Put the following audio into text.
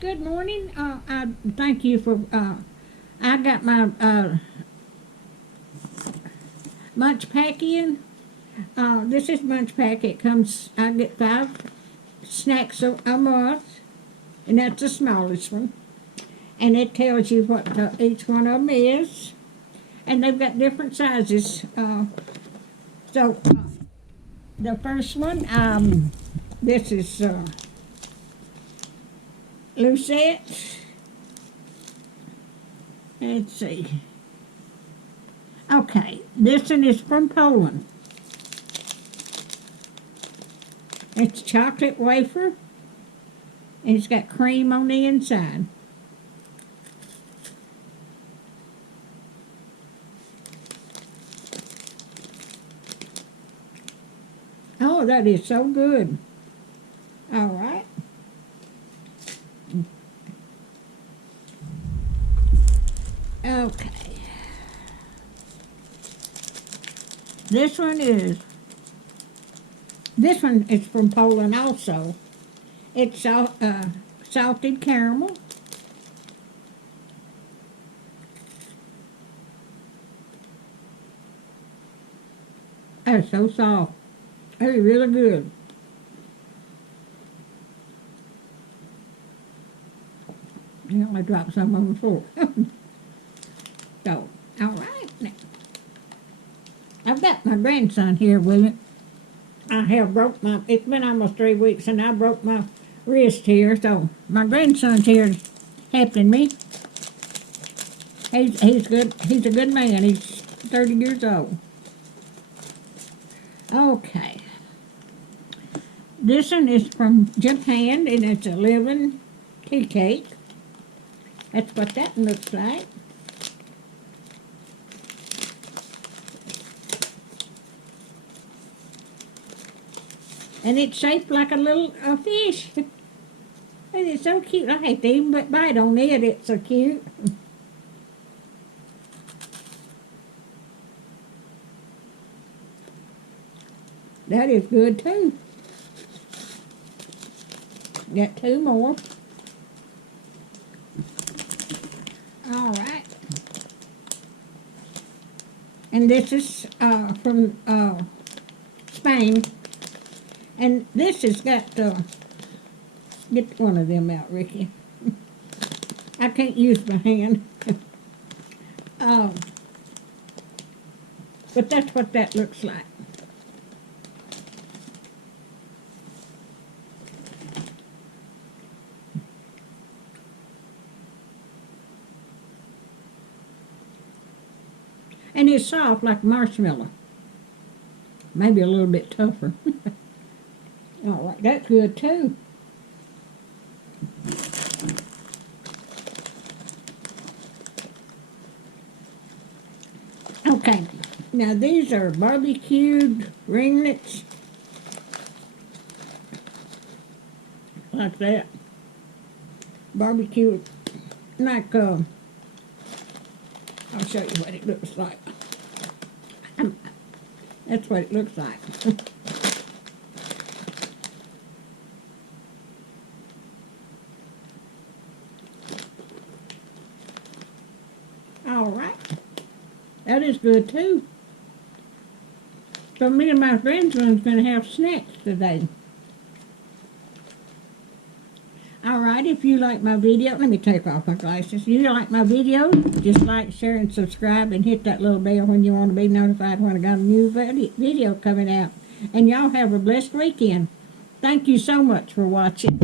Good morning. I thank you for. I got my MunchPak in. This is MunchPak. It comes. I get 5 snacks a month, and that's the smallest one. And it tells you what each one of them is, and they've got different sizes. The first one, this is Lucette. Let's see. Okay, this one is from Poland. It's chocolate wafer, and it's got cream on the inside. Oh, that is so good. All right. Okay. This one is from Poland also. It's salted caramel. That's so soft. That's really good. You know, I dropped some on the floor. So, all right. Now, I've got my grandson here with me. I have broke my, it's been almost 3 weeks and I broke my wrist here. So, my grandson's here helping me. He's good. He's a good man. He's 30 years old. Okay. This one is from Japan, and it's a lemon tea cake. That's what that looks like. And it's shaped like a little fish. And it's so cute. I hate to even bite on it. It's so cute. That is good too. Got 2 more. All right. And this is from Spain. And this has got, get one of them out, Ricky. I can't use my hand. But that's what that looks like. And it's soft like marshmallow. Maybe a little bit tougher. All right, that's good too. Okay, now these are barbecued ringlets. Like that. Barbecued, like, I'll show you what it looks like. That's what it looks like. All right. That is good too. So me and my grandson's going to have snacks today. Alright, if you like my video, let me take off my glasses. If you like my video, just like, share, and subscribe, and hit that little bell when you want to be notified when I got a new video coming out. And y'all have a blessed weekend. Thank you so much for watching.